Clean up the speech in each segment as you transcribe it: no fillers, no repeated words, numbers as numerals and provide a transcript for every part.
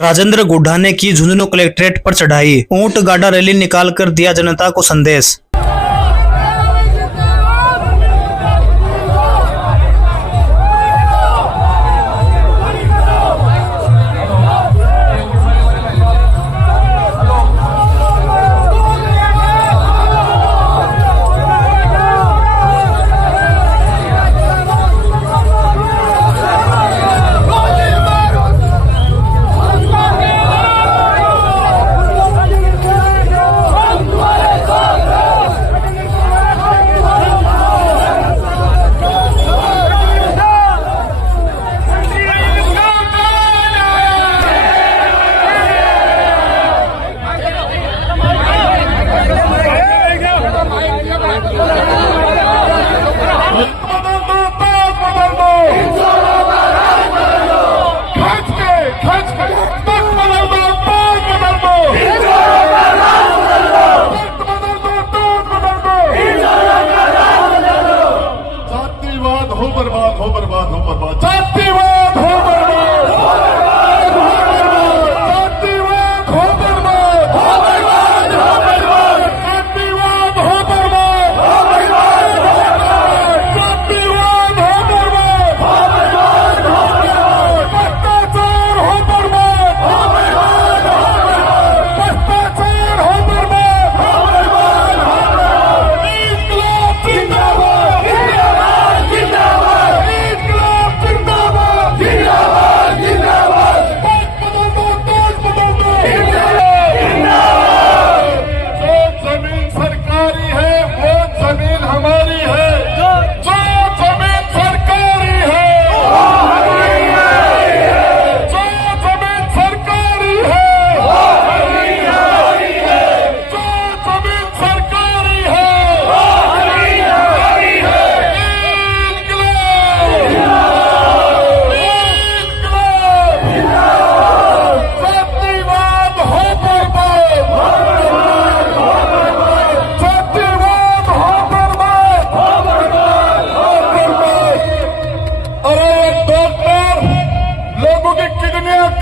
राजेंद्र गुड्डा ने की झुंझुनू कलेक्ट्रेट पर चढ़ाई, ऊंट गाड़ा रैली निकालकर दिया जनता को संदेश।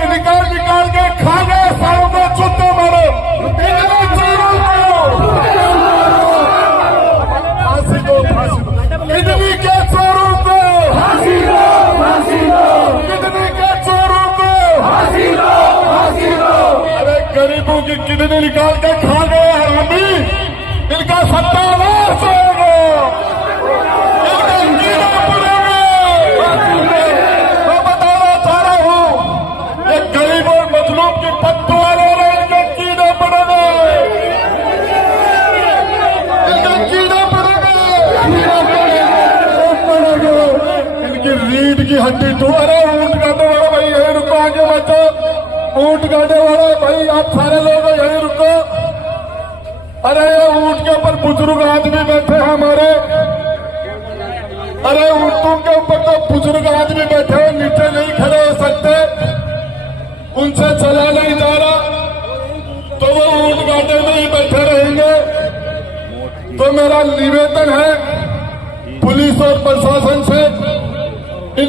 निकाल के खा गए, सारों को छुट्टे मारो, फांसी दो, किडनी के चोरों को फांसी दो, किडनी के चोरों को फांसी दो। अरे गरीबों की किडनी निकाल के खा गए हरामी, इनका सत्यानाश होगा, इनका कीड़ा पड़ेगा। मैं बताना चाह रहा हूँ, ये गरीब और मजलूम की बददुआ ले रहे, इनके कीड़े पड़ेंगे, इनके कीड़े पड़ेंगे, इनकी रीढ़ की हड्डी तो। अरे ऊंट गाड़ने वाला भाई यही रुको, आगे बचो, ऊंट गाड़ने वाला भाई आप सारे लोग यही रुको। अरे ये ऊंट के ऊपर बुजुर्ग आदमी बैठे हैं हमारे, अरे ऊंटों के ऊपर तो बुजुर्ग आदमी बैठे हैं, नीचे नहीं खड़े हो सकते, उनसे चला नहीं जा रहा, तो वो ऊंट गाड़े में ही बैठे रहेंगे। तो मेरा निवेदन है पुलिस और प्रशासन से, इन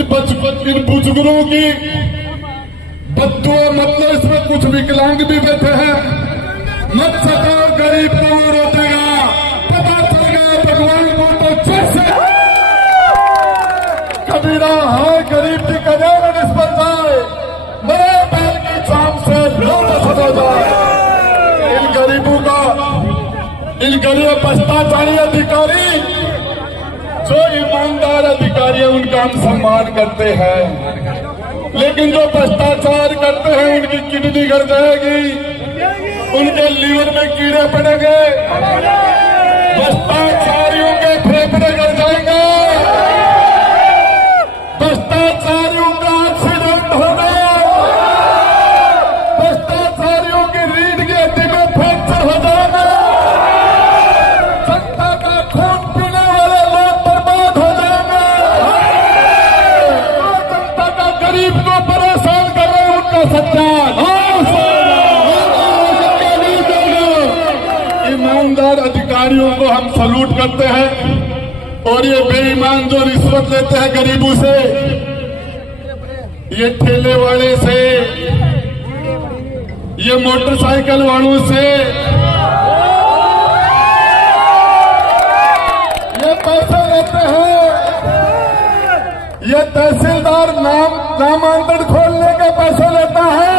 बुजुर्गों की बददुआ मत लो, इसमें कुछ विकलांग भी बैठे हैं, मत सताओ, गरीब को वो रोतेगा, पता चल गया भगवान को तो जैसे कबीरा है गरीब की कदर निस्बत जाए, बड़े बैल की चाम से लोग सजा जाए। इन गरीबों का, इन गरीब भ्रष्टाचारी अधिकारी, जो ईमानदार अधिकारी है उनका हम सम्मान करते हैं, लेकिन जो भ्रष्टाचार करते हैं उनकी किडनी गिर जाएगी, उनके लीवर में कीड़े पड़ेंगे, भ्रष्टाचारियों के फेफड़े गिर जाएंगे, भ्रष्टाचारियों का एक्सीडेंट होगा, भ्रष्टाचारियों की रीढ़ की हड्डी में फ्रैक्चर हो जाएगा, जनता का खून पीने वाले लोग बर्बाद हो जाएंगे, जनता का गरीब को परेशान कर रहे हैं उनका सत्यानाश। ईमानदार अधिकारियों को हम सलूट करते हैं, और ये बेईमान जो रिश्वत लेते हैं गरीबों से, ये ठेले वाले से, ये मोटरसाइकिल वालों से ये पैसे लेते हैं। ये तहसीलदार नामांकन खोलने का पैसा लेता है,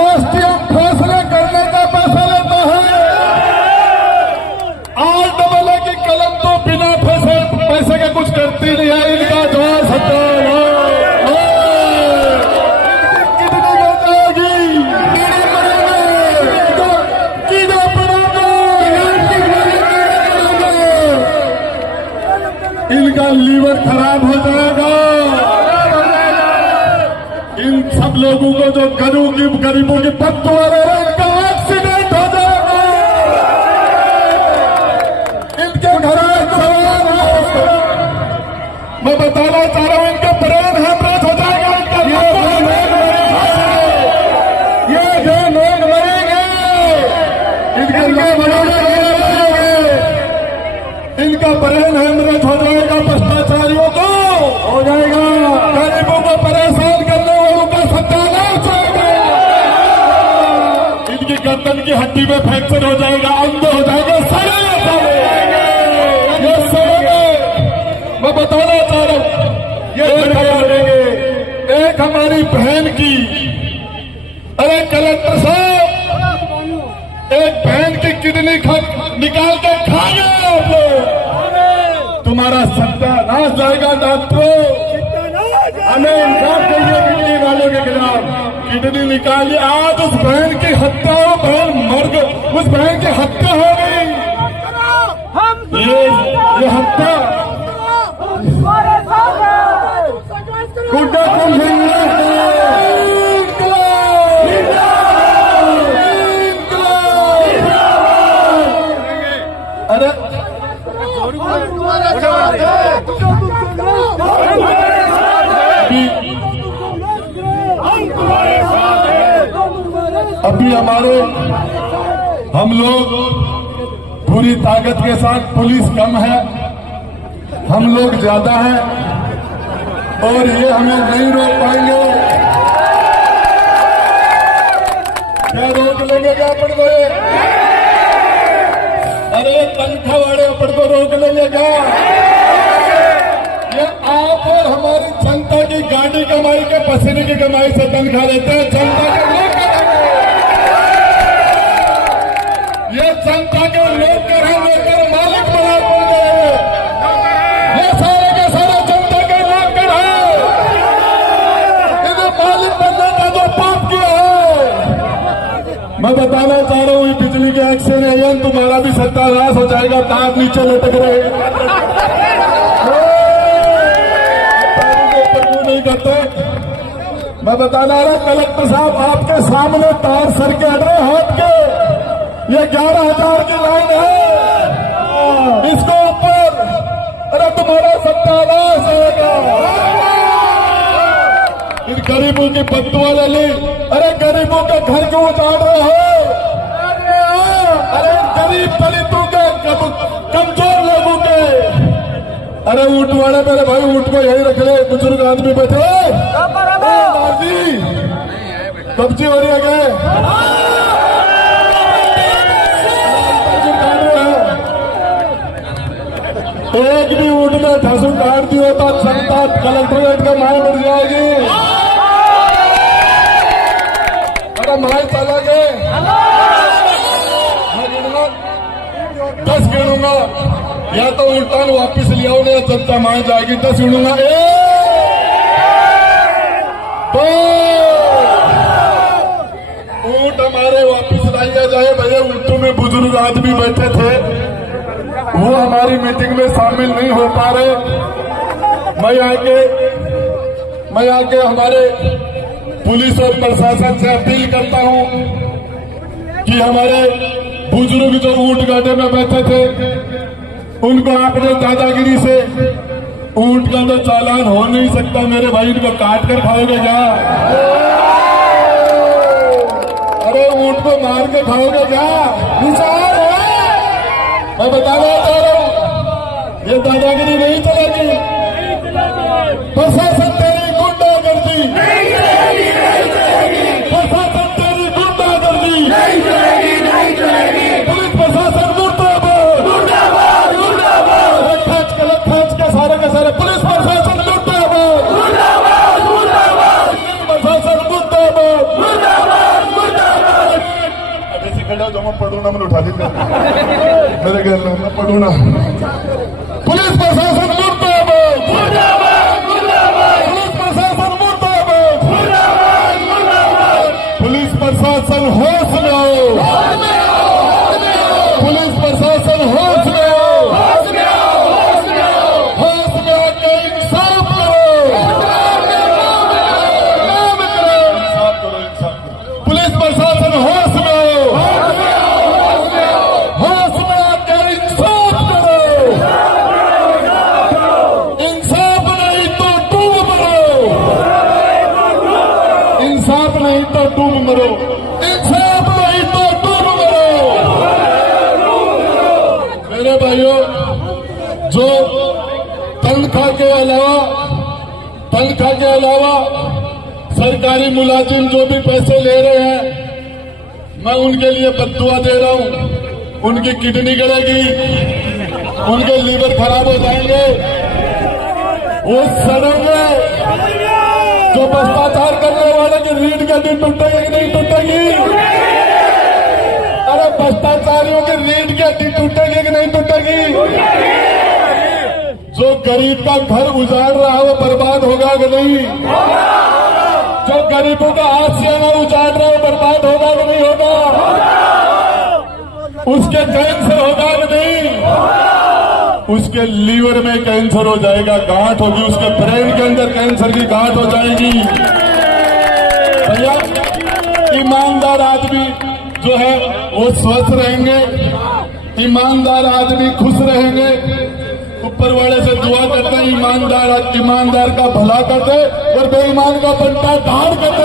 एसडीएम फैसले करने का पैसा लेता है, RAA की कलम तो बिना पैसे के कुछ करती नहीं है। इनका जवाब सत्ता इनका लीवर खराब हो जाएगा। इन सब लोगों को जो गरीबों की पत्तों इनका एक्सीडेंट हो जाएगा। इनके घर सवाल है। मैं बताना चाह रहा हूं इनका ब्रेन हेमरेज हो जाएगा। ये लोग मरेंगे, इनके इनका ब्रेन हेमरेज हो जाएगा। भ्रष्टाचारियों को हो जाएगा, गरीबों को परेशान करने वालों का सत्यानाश होगा। इनकी गर्दन की हड्डी में फ्रैक्चर हो जाएगा, अंधे हो जाएगा, ये सड़ेंगे। मैं बताना चाह रहा हूं ये एक हमारी बहन की, अरे कलेक्टर साहब, एक बहन की किडनी निकाल के खा गए आप लोग। तुम्हारा सत्यानाश जाएगा डॉक्टरों। हमें इंसाफ चाहिए किडनी वालों के खिलाफ। किडनी निकालिए। आज उस बहन की हत्या हो, बहन मर गई, उस बहन की हत्या हो गई। ये हत्या गुड्डा कम अरे अभी हम लोग पूरी ताकत के साथ, पुलिस कम है, हम लोग ज्यादा हैं और ये हमें नहीं रोक पाएंगे। क्या रोक लेंगे? क्या पड़ गए? अरे तनख्वाह वाले अपन को रोक लेंगे क्या? ये आप और हमारी जनता की गाड़ी कमाई के पसीने की कमाई से तनख्वाह लेते हैं। जनता के लोग करेंगे, ये जनता के लोग लेकर मालिक बना पड़ गए। ये सारे के सारे जनता के लोग कर है, इन्हें मालिक बनने का जो पाप किया है। मैं बताना चाह रहा हूँ बिजली के एक्शन है, तुम्हारा भी सत्यानाश हो जाएगा। तार नीचे लटक रहे नहीं करते। मैं बताना रहा कलेक्टर साहब, आपके सामने तार सर के हट रहे हाथ के। ये 11,000 की लाइन है, इसको ऊपर। अरे तुम्हारा सत्यानाश होगा। इन गरीबों की बदुआ ले ली। अरे गरीबों के घर क्यों उजाड़ रहे हो? अरे गरीब दलितों के, कमजोर लोगों के। अरे ऊंट वाले मेरे भाई, ऊंट को यही रख ले। बुजुर्ग आदमी बैठे कब्जी हो रही है क्या? एक भी ऊंट में धसू काट दी होता, जनता कलेक्ट्रेट का मार बढ़ जाएगी। अरे मार चला गए, 10 गिनूंगा, या तो उल्टा वापिस ले आओ, या जनता मान जाएगी। 10 गिनूंगा, 1 2 ऊंट हमारे वापिस लाया जाए। भैया उल्टों में बुजुर्ग आदमी बैठे थे, वो हमारी मीटिंग में शामिल नहीं हो पा रहे। मैं आके हमारे पुलिस और प्रशासन से अपील करता हूं कि हमारे बुजुर्ग जो ऊंट गाड़े में बैठे थे, उनको आपने दादागिरी से, ऊंट का तो चालान हो नहीं सकता मेरे भाई, इनको काट कर खाओगे क्या? अरे ऊंट को मार के खाओगे क्या? विचार है। मैं बताना चाह रहा हूं, ये दादागिरी नहीं चलेगी। प्रशासन तेरी गुंडागर्दी नहीं चलेगी। ना मैंने उठा लीजिए मेरे घर में पढ़ू ना। पुलिस प्रशासन मुर्दाबाद, पुलिस प्रशासन मुर्दाबाद, पुलिस प्रशासन होश में आओ, पुलिस प्रशासन होश में आओ, होश में आके इंसाफ करो, पुलिस प्रशासन होश में आओ, होश में आके इंसाफ करो, इंसाफ नहीं तो डूब मरो, इंसाफ नहीं तो डूब मरो, इंसाफ नहीं तो डूब मरो। मेरे भाइयों, जो तनख्वाह के अलावा सरकारी मुलाजिम जो भी पैसे ले रहे हैं, मैं उनके लिए बद्दुआ दे रहा हूं। उनकी किडनी गड़ेगी, उनके लीवर खराब हो जाएंगे, वो सड़ेंगे। जो भ्रष्टाचार करने वाले की रीढ़ की हड्डी टूटेगी कि नहीं टूटेगी? अरे भ्रष्टाचारियों की रीढ़ की हड्डी टूटेगी कि नहीं टूटेगी? जो गरीब का घर उजाड़ रहा है वो बर्बाद होगा कि नहीं? जो गरीबों का आशियाना उजाड़ रहा है बर्बाद होगा कि नहीं होगा? उसके कैंसर होगा कि नहीं? उसके लीवर में कैंसर हो जाएगा, गांठ होगी, उसके ब्रेन के अंदर कैंसर की गांठ हो जाएगी। भैया, ईमानदार आदमी जो है वो स्वस्थ रहेंगे, ईमानदार आदमी खुश रहेंगे। ऊपर वाले से दुआ करते हैं ईमानदार का भला कर दे और बेईमान का बनता धाड़ कर दे।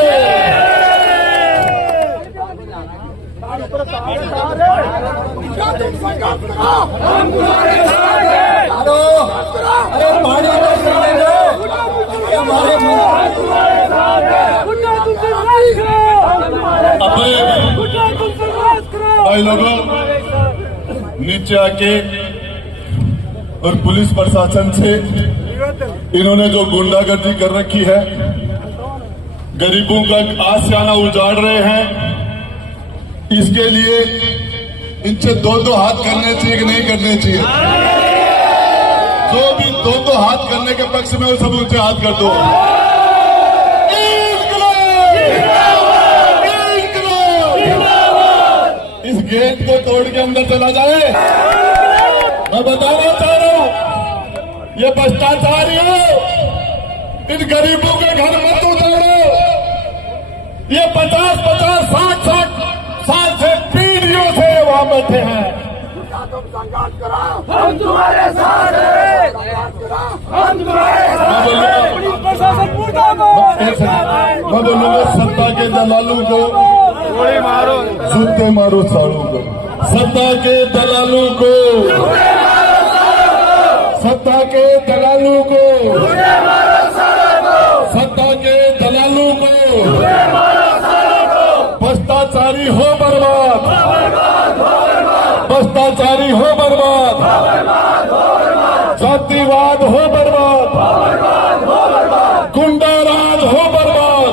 भाई लोगों, नीचे आके और पुलिस प्रशासन से इन्होंने जो गुंडागर्दी कर रखी है, गरीबों का आशियाना उजाड़ रहे हैं, इसके लिए इनसे दो हाथ करने चाहिए कि नहीं करने चाहिए? जो भी दो हाथ करने के पक्ष में वो सब उनसे हाथ कर दो। इस गेट को तोड़ के अंदर चला जाए। मैं बताना चाह रहा हूं, ये भ्रष्टाचारी हो, इन गरीबों के घर मत उतारो। ये 50-50, 60-60 साल से पीढ़ियों से वहां बैठे हैं। हम तुम्हारे साथ हैं, हम तुम्हारे साथ हैं। मैं बोलूंगा सत्ता के दलालों को गोली मारो, जूते मारो सालों को। सत्ता के दलालों को, सत्ता के दलालों को, सत्ता के दलालों को, भ्रष्टाचारी हो बर्बाद, भ्रष्टाचारी हो बर्बाद, जातिवाद हो बर्बाद, गुंडाराज हो बर्बाद,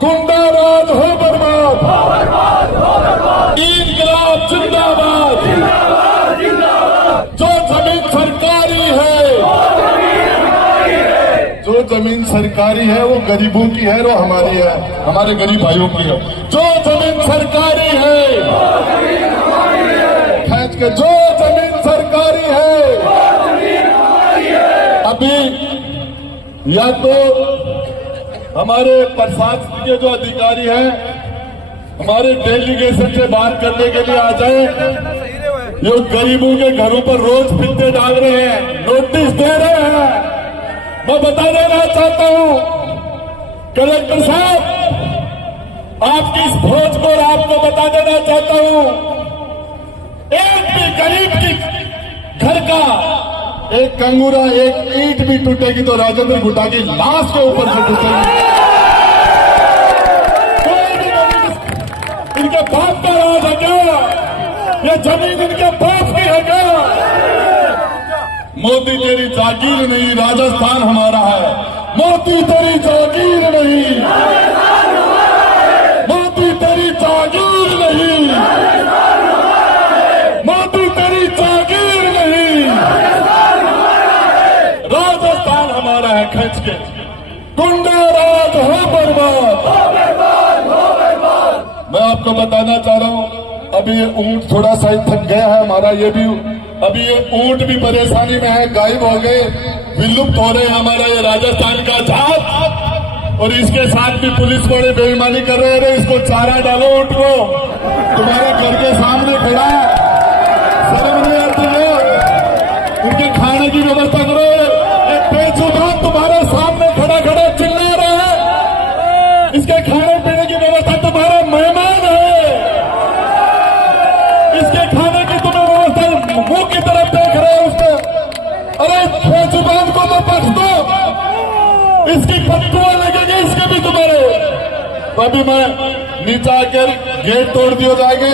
गुंडाराज हो बर्बाद, इंकलाब जिंदाबाद। जो जमीन सरकारी है, जो जमीन सरकारी है वो गरीबों की है, वो हमारी है, हमारे गरीब भाइयों की है। जो जमीन सरकारी है, खींच के, जो जमीन सरकारी है, अभी या तो हमारे प्रशासन के जो अधिकारी हैं हमारे डेलीगेशन से बात करने के लिए आ जाए। ये गरीबों के घरों पर रोज फिरते डाल रहे हैं, नोटिस दे रहे हैं। मैं बता देना चाहता हूं कलेक्टर साहब, आपकी इस फौज को आपको बता देना चाहता हूं, एक भी गरीब की घर का एक कंगूरा, एक ईंट भी टूटेगी तो राजेंद्र गुड्डा की लाश के ऊपर से टूटेगी। कोई भी गरीब, इनके बाप का राज है क्या? ये जमीन इनके बाप की है क्या? मोदी तेरी जागीर नहीं, राजस्थान हमारा है। मोदी तेरी जागीर नहीं, मोदी तेरी जागीर नहीं। आपको बताना चाह रहा हूँ, अभी ये ऊंट थोड़ा सा थक गया है हमारा, ये भी अभी ये ऊंट भी परेशानी में है, गायब हो गए, विलुप्त हो रहे हैं हमारा ये राजस्थान का जात। और इसके साथ भी पुलिस बड़े बेईमानी कर रहे हैं, इसको चारा डालो ऊंट को, तुम्हारे घर के सामने खड़ा है, शर्म नहीं आती है, उनके खाने की व्यवस्था करो। एक बेजुबान तुम्हारे सामने खड़ा खड़ा चिल्ला रहा है, इसके खाने पीने की व्यवस्था तुम्हारा मेहमान है, इसके खाने की तुम्हें व्यवस्था मुंह की तरफ देख रहे हो उसको। अरे बेजुबान को तो बख्श दो, इसकी बददुआ लगेगी इसके भी तुम्हारे। तो अभी मैं नीचे आकर गेट तोड़ दिए जाएंगे।